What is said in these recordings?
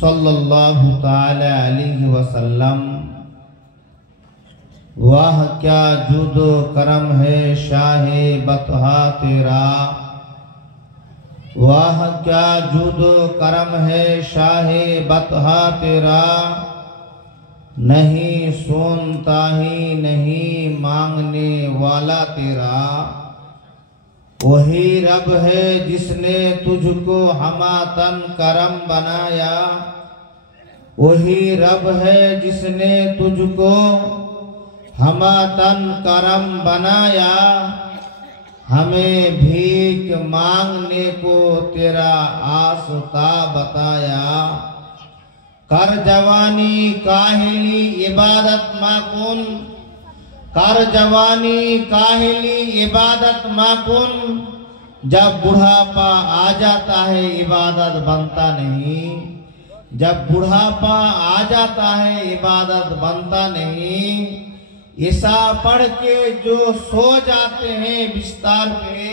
सल्लल्लाहु ताला अलैहि वसल्लम। वाह क्या जुदो करम है शाहे बतहा तेरा, वाह क्या जुदो करम है शाहे बतहा तेरा, नहीं सुनता ही नहीं मांगने वाला तेरा। वही रब है जिसने तुझको हमातन करम बनाया, वही रब है जिसने तुझको हमातन करम बनाया। हमें भीख मांगने को तेरा आसता बताया। कर जवानी काहिली इबादत माकुन, कर जवानी काहिली इबादत माकुन। जब बुढ़ापा आ जाता है इबादत बनता नहीं, जब बुढ़ापा आ जाता है इबादत बनता नहीं। ईसा पढ़ के जो सो जाते हैं बिस्तर पे,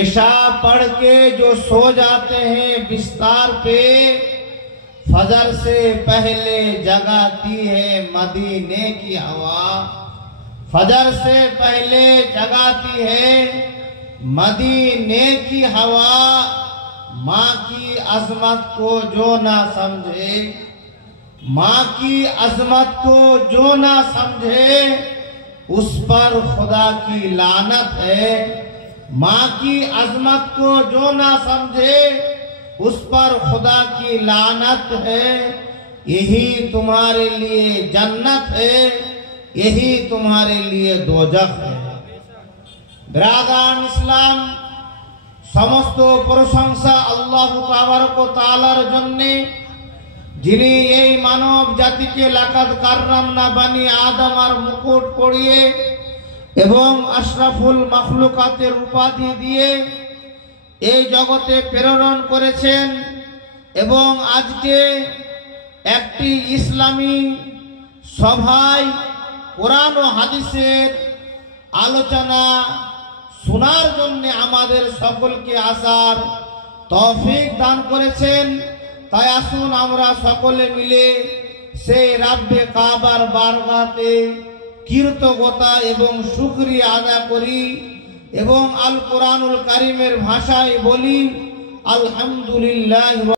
ईशा पढ़ के जो सो जाते हैं बिस्तर पे, फजर से पहले जगाती है मदीने की हवा। फजर से पहले जगाती है मदीने की हवा। माँ की अजमत को जो ना समझे, माँ की अजमत को जो ना समझे, उस पर खुदा की लानत है। माँ की अजमत को जो ना समझे, उस पर खुदा की लानत है। यही तुम्हारे लिए जन्नत है, यही तुम्हारे लिए दोजख है। ब्रादान इस्लाम, समस्त प्रशंसा अल्लाह ताबारक व ताआलार जन्ने, যিনি এই মানব জাতিকে লাকাদ কাররামনা বানি আদম আর মুকুট পরিয়ে এবং আশরাফুল মাখলুকাতের উপাধি দিয়ে এই জগতে প্রেরণ করেছেন। এবং আজকে একটি ইসলামী সভায় কোরআন ও হাদিসের আলোচনা শোনার জন্য আমাদের সকলকে আসার তৌফিক দান করেছেন। তাই আসুন আমরা সকলে মিলে সেই রাব্বে কাবার বারগাতে কৃতজ্ঞতা এবং শুকরিয়া আদা করি এবং আল কোরআনুল কারীমের ভাষায় বলি আলহামদুলিল্লাহ।